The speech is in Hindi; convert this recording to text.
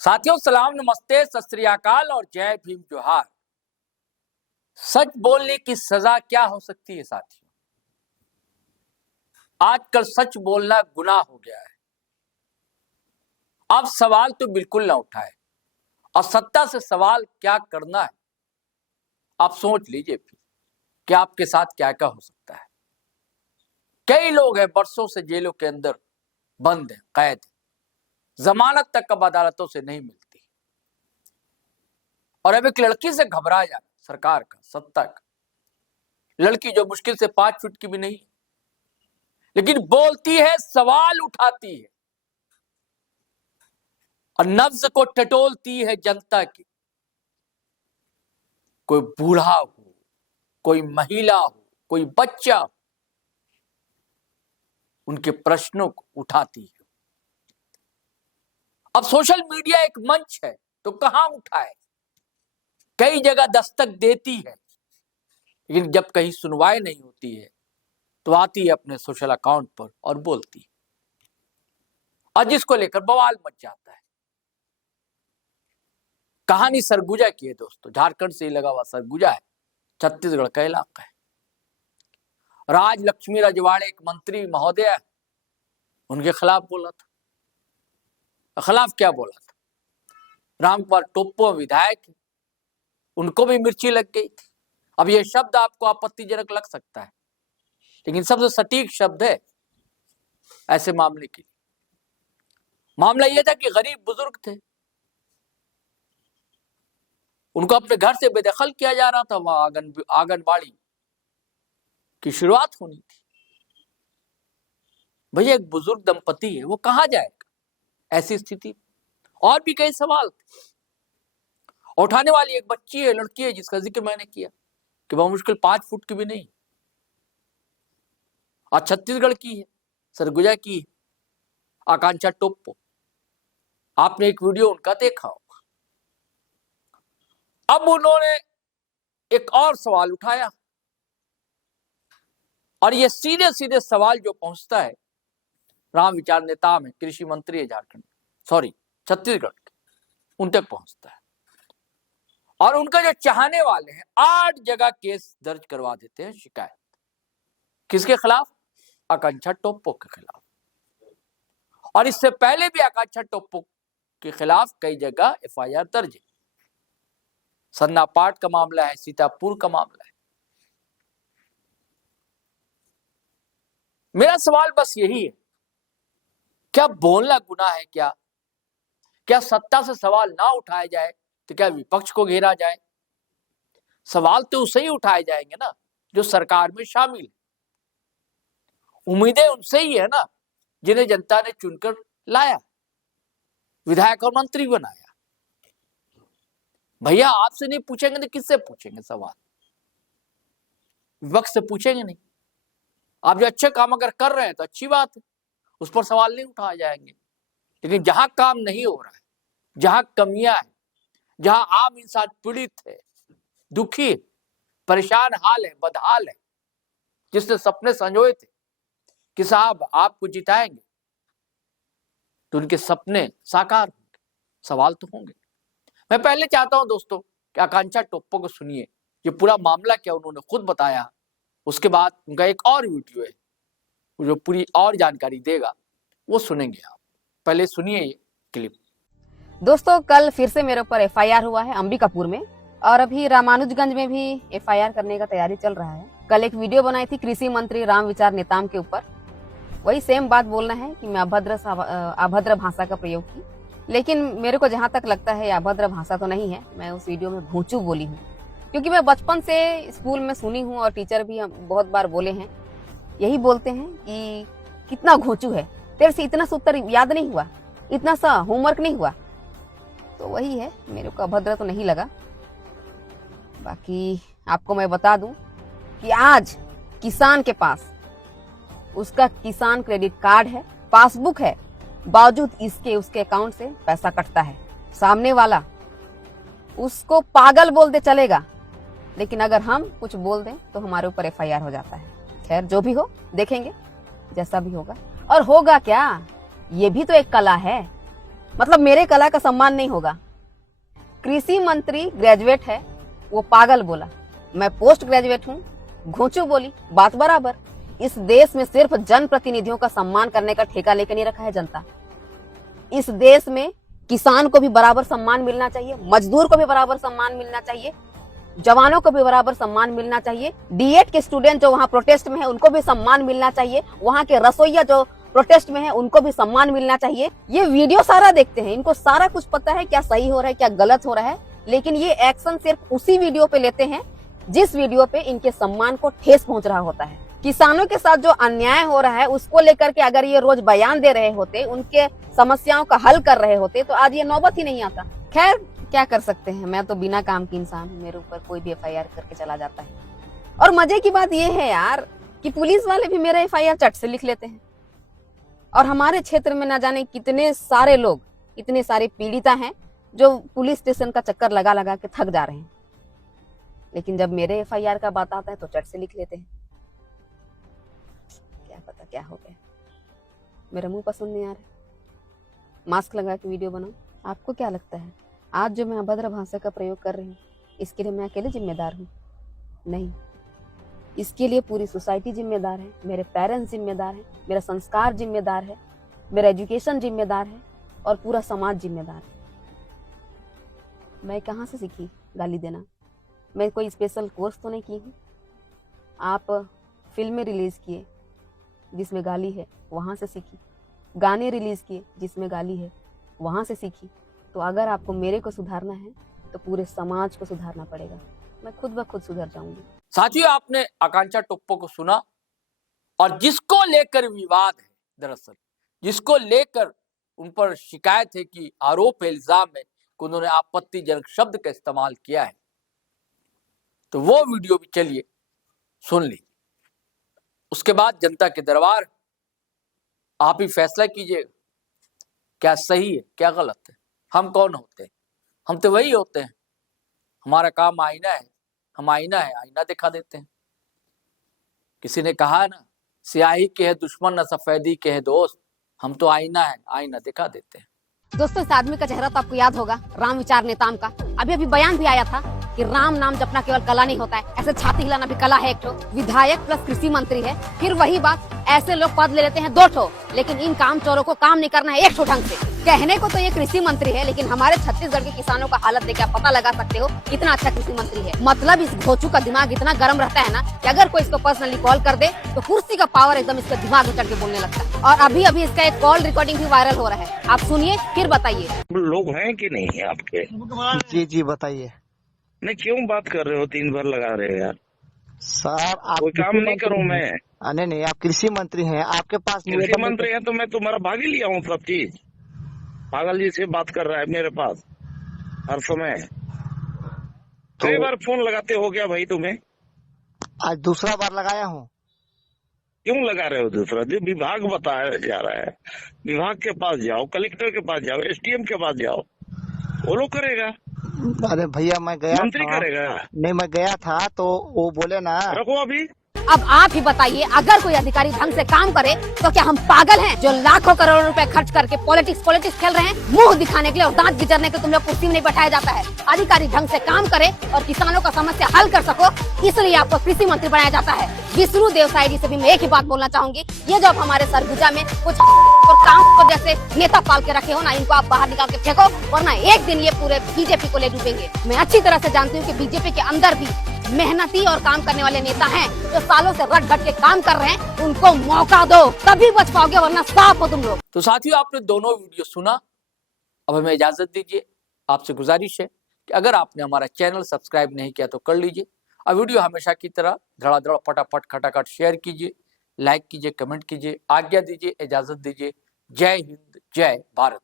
साथियों सलाम नमस्ते सत श्री अकाल और जय भीम जोहार। सच बोलने की सजा क्या हो सकती है साथियों? आजकल सच बोलना गुनाह हो गया है। अब सवाल तो बिल्कुल ना उठाए और सत्ता से सवाल क्या करना है आप सोच लीजिए फिर कि आपके साथ क्या क्या हो सकता है। कई लोग हैं बरसों से जेलों के अंदर बंद हैं, कैद हैं, जमानत तक अब अदालतों से नहीं मिलती और अब एक लड़की से घबरा जाना सरकार का, सत्ता का। लड़की जो मुश्किल से 5 फीट की भी नहीं, लेकिन बोलती है, सवाल उठाती है और नब्ज को टटोलती है जनता की। कोई बूढ़ा हो, कोई महिला हो, कोई बच्चा हो, उनके प्रश्नों को उठाती है। अब सोशल मीडिया एक मंच है तो कहां उठाए, कई जगह दस्तक देती है, लेकिन जब कहीं सुनवाई नहीं होती है तो आती है अपने सोशल अकाउंट पर और बोलती है और जिसको लेकर बवाल मच जाता है। कहानी सरगुजा की है दोस्तों, झारखंड से ही लगा हुआ सरगुजा है, छत्तीसगढ़ का इलाका है। राज लक्ष्मी रजवाड़े एक मंत्री महोदय उनके खिलाफ बोला था। खिलाफ क्या बोला था? रामकुमार टोप्पो विधायक, उनको भी मिर्ची लग गई थी। अब यह शब्द आपको आपत्तिजनक लग सकता है, लेकिन सबसे सटीक शब्द है ऐसे मामले के लिए। मामला यह था कि गरीब बुजुर्ग थे, उनको अपने घर से बेदखल किया जा रहा था। वहां आंगनबाड़ी की शुरुआत होनी थी। भैया एक बुजुर्ग दंपति है, वो कहां जाएगा ऐसी स्थिति? और भी कई सवाल थे। उठाने वाली एक बच्ची है, लड़की है, जिसका जिक्र मैंने किया कि वह मुश्किल 5 फुट की भी नहीं और छत्तीसगढ़ की है, सरगुजा की है, आकांक्षा टोप्पो। आपने एक वीडियो उनका देखा होगा। अब उन्होंने एक और सवाल उठाया और ये सीधे सीधे सवाल जो पहुंचता है राम विचार नेता में, कृषि मंत्री है झारखंड, सॉरी छत्तीसगढ़ के, उन तक पहुंचता है और उनका जो चाहने वाले हैं 8 जगह केस दर्ज करवा देते हैं, शिकायत। किसके खिलाफ? आकांक्षा टोप्पो के खिलाफ। और इससे पहले भी आकांक्षा टोप्पो के खिलाफ कई जगह एफआईआर दर्ज है। सन्नापाट का मामला है, सीतापुर का मामला है। मेरा सवाल बस यही है, क्या बोलना गुनाह है? क्या सत्ता से सवाल ना उठाया जाए तो क्या विपक्ष को घेरा जाए? सवाल तो उसे ही उठाए जाएंगे ना जो सरकार में शामिल है। उम्मीदें उनसे ही है ना जिन्हें जनता ने चुनकर लाया, विधायक और मंत्री बनाया। भैया आपसे नहीं पूछेंगे तो किससे पूछेंगे सवाल? विपक्ष से पूछेंगे नहीं। आप जो अच्छे काम अगर कर रहे हैं तो अच्छी बात है, उस पर सवाल नहीं उठाए जाएंगे। लेकिन जहां काम नहीं हो रहा है, जहां कमियां हैं, जहां आम इंसान पीड़ित है, दुखी है, परेशान हाल है, बदहाल है, जिसने सपने संजोए थे कि साहब आपको जिताएंगे, तो उनके सपने साकार होंगे, सवाल तो होंगे। मैं पहले चाहता हूं दोस्तों कि आकांक्षा टोप्पो को सुनिए, ये पूरा मामला क्या उन्होंने खुद बताया। उसके बाद उनका एक और वीडियो है जो पूरी और जानकारी देगा, वो सुनेंगे आप। पहले सुनिए ये क्लिप। दोस्तों कल फिर से मेरे ऊपर एफआईआर हुआ है अंबिकापुर में, और अभी रामानुजगंज में भी एफआईआर करने का तैयारी चल रहा है। कल एक वीडियो बनाई थी कृषि मंत्री राम विचार नेताम के ऊपर, वही सेम बात बोलना है कि मैं अभद्र भाषा का प्रयोग की। लेकिन मेरे को जहाँ तक लगता है अभद्र भाषा तो नहीं है, मैं उस वीडियो में भूचू बोली हूँ, क्योंकि मैं बचपन से स्कूल में सुनी हूँ और टीचर भी बहुत बार बोले हैं, यही बोलते हैं कि कितना घोंचू है, तेरे से इतना सूत्र याद नहीं हुआ, इतना सा होमवर्क नहीं हुआ। तो वही है, मेरे को अभद्र तो नहीं लगा। बाकी आपको मैं बता दूं कि आज किसान के पास उसका किसान क्रेडिट कार्ड है, पासबुक है, बावजूद इसके उसके अकाउंट से पैसा कटता है। सामने वाला उसको पागल बोल दे चलेगा, लेकिन अगर हम कुछ बोल दें तो हमारे ऊपर एफआईआर हो जाता है। खैर जो भी हो, देखेंगे जैसा भी होगा। और होगा क्या, ये भी तो एक कला है। मतलब मेरे कला का सम्मान नहीं होगा। कृषि मंत्री ग्रेजुएट है, वो पागल बोला। मैं पोस्ट ग्रेजुएट हूँ, घोंचू बोली, बात बराबर। इस देश में सिर्फ जनप्रतिनिधियों का सम्मान करने का ठेका लेकर नहीं रखा है जनता। इस देश में किसान को भी बराबर सम्मान मिलना चाहिए, मजदूर को भी बराबर सम्मान मिलना चाहिए, जवानों को भी बराबर सम्मान मिलना चाहिए। डीएड के स्टूडेंट जो वहाँ प्रोटेस्ट में है उनको भी सम्मान मिलना चाहिए, वहाँ के रसोइया जो प्रोटेस्ट में है उनको भी सम्मान मिलना चाहिए। ये वीडियो सारा देखते हैं, इनको सारा कुछ पता है क्या सही हो रहा है क्या गलत हो रहा है, लेकिन ये एक्शन सिर्फ उसी वीडियो पे लेते हैं जिस वीडियो पे इनके सम्मान को ठेस पहुंच रहा होता है। किसानों के साथ जो अन्याय हो रहा है उसको लेकर के अगर ये रोज बयान दे रहे होते, उनके समस्याओं का हल कर रहे होते, तो आज ये नौबत ही नहीं आता। खैर क्या कर सकते हैं, मैं तो बिना काम की इंसान हूँ, मेरे ऊपर कोई भी एफआईआर करके चला जाता है। और मजे की बात ये है यार कि पुलिस वाले भी मेरा एफआईआर चट से लिख लेते हैं। और हमारे क्षेत्र में न जाने कितने सारे लोग, इतने सारे पीड़िता हैं जो पुलिस स्टेशन का चक्कर लगा लगा के थक जा रहे हैं, लेकिन जब मेरे एफआईआर का बात आता है तो चट से लिख लेते हैं। क्या पता क्या हो गया, मेरा मुंह पसंद नहीं आ रहा, मास्क लगा के वीडियो बनाऊं। आपको क्या लगता है आज जो मैं अभद्र भाषा का प्रयोग कर रही हूँ इसके लिए मैं अकेले जिम्मेदार हूँ? नहीं, इसके लिए पूरी सोसाइटी जिम्मेदार है, मेरे पेरेंट्स जिम्मेदार है, मेरा संस्कार जिम्मेदार है, मेरा एजुकेशन जिम्मेदार है और पूरा समाज जिम्मेदार है। मैं कहाँ से सीखी गाली देना? मैं कोई स्पेशल कोर्स तो नहीं की हूँ। आप फिल्में रिलीज किए जिसमें गाली है, वहाँ से सीखी। गाने रिलीज किए जिसमें गाली है, वहाँ से सीखी। तो अगर आपको मेरे को सुधारना है तो पूरे समाज को सुधारना पड़ेगा। मैं खुद ब खुद सुधर जाऊंगी। साथियों, आपने आकांक्षा टोप्पो को सुना, और जिसको लेकर विवाद है, दरअसल जिसको लेकर उन पर शिकायत है कि आरोप है, इल्जाम है कि उन्होंने आपत्तिजनक शब्द का इस्तेमाल किया है, तो वो वीडियो भी चलिए सुन ली। उसके बाद जनता के दरबार, आप ही फैसला कीजिए क्या सही है क्या गलत है। हम कौन होते हैं? हम तो वही होते हैं, हमारा काम आईना है, हम आईना है, आईना दिखा देते हैं। किसी ने कहा ना, स्याही के है दुश्मन न सफेदी के है दोस्त, हम तो आईना है, आईना दिखा देते हैं। दोस्तों, इस आदमी का चेहरा तो आपको याद होगा, राम विचार नेताम का। अभी बयान भी आया था कि राम नाम जपना केवल कला नहीं होता है, ऐसे छाती हिलाना भी कला है। एक ठो विधायक प्लस कृषि मंत्री है। फिर वही बात, ऐसे लोग पद ले लेते हैं 2 ठो, लेकिन इन काम चोरों को काम नहीं करना है 1 ठो ढंग से। कहने को तो ये कृषि मंत्री है, लेकिन हमारे छत्तीसगढ़ के किसानों का हालत देख आप पता लगा सकते हो कितना अच्छा कृषि मंत्री है। मतलब इस घोचू का दिमाग इतना गर्म रहता है ना कि अगर कोई इसको पर्सनली कॉल कर दे तो कुर्सी का पावर एकदम इसका दिमाग में चढ़ के बोलने लगता है। और अभी इसका एक कॉल रिकॉर्डिंग भी वायरल हो रहा है, आप सुनिए फिर बताइए। लोग हैं कि नहीं है आपके? जी जी बताइए। नहीं, क्यों बात कर रहे हो, 3 बार लगा रहे हो यार? सर आप कोई काम नहीं करूं मैं? नहीं नहीं, आप कृषि मंत्री हैं, आपके पास कृषि मंत्री है तो मैं तुम्हारा भाग ही लिया हूँ सब चीज। पागल जी से बात कर रहा है मेरे पास हर समय। कई बार फोन लगाते हो गया भाई तुम्हें? आज दूसरा बार लगाया हूँ। क्यों लगा रहे हो दूसरा? जो विभाग बताया जा रहा है, विभाग के पास जाओ, कलेक्टर के पास जाओ, एसडीएम के पास जाओ, वो लोग करेगा। अरे भैया मैं गया मंत्री था। करेगा। नहीं मैं गया था तो वो बोले ना। रखो अभी। अब आप ही बताइए, अगर कोई अधिकारी ढंग से काम करे तो क्या हम पागल हैं जो लाखों करोड़ों रुपए खर्च करके पॉलिटिक्स खेल रहे हैं? मुंह दिखाने के लिए और दांत बिचरने के लिए तुम लोग कुर्सी में नहीं बैठाया जाता है। अधिकारी ढंग से काम करे और किसानों का समस्या हल कर सको, इसलिए आपको कृषि मंत्री बनाया जाता है। विष्णु देवसाई जी से भी मैं एक ही बात बोलना चाहूंगी, ये जो आप हमारे सरगुजा में कुछ और काम को जैसे नेता पाल के रखे हो ना, इनको आप बाहर निकाल के फेंको, वरना एक दिन ये पूरे बीजेपी को ले डूबेंगे। मैं अच्छी तरह से जानती हूँ कि बीजेपी के अंदर भी मेहनती और काम करने वाले नेता हैं जो सालों से रट भट के काम कर रहे हैं। उनको मौका दो तभी बच पाओगे, वरना साफ हो तुम लोग। तो साथियों, आपने दोनों वीडियो सुना, अब हमें इजाजत दीजिए। आपसे गुजारिश है कि अगर आपने हमारा चैनल सब्सक्राइब नहीं किया तो कर लीजिए, और वीडियो हमेशा की तरह धड़ाधड़ फटाफट खटाखट शेयर कीजिए, लाइक कीजिए, कमेंट कीजिए, आज्ञा दीजिए, इजाजत दीजिए। जय हिंद, जय भारत।